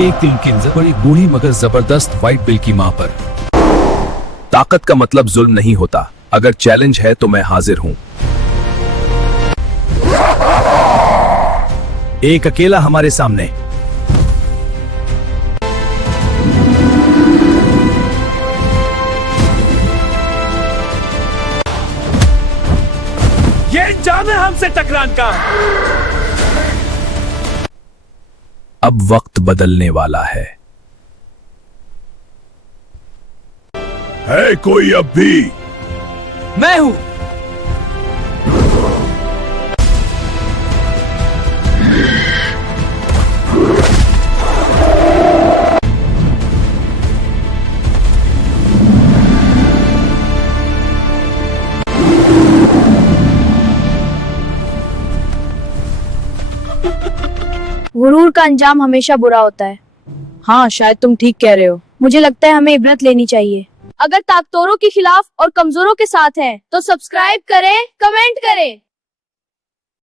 एक दिन किंजर बड़ी बूढ़ी मगर जबरदस्त व्हाइट बिल की माँ पर। ताकत का मतलब जुल्म नहीं होता, अगर चैलेंज है तो मैं हाजिर हूँ। एक अकेला हमारे सामने। ये इंजाम है हमसे टकराने का। अब वक्त बदलने वाला है कोई अब भी? मैं हूं। गुरूर का अंजाम हमेशा बुरा होता है। हाँ, शायद तुम ठीक कह रहे हो। मुझे लगता है हमें इबरत लेनी चाहिए। अगर ताकतवरों के खिलाफ और कमजोरों के साथ हैं, तो सब्सक्राइब करें, कमेंट करें।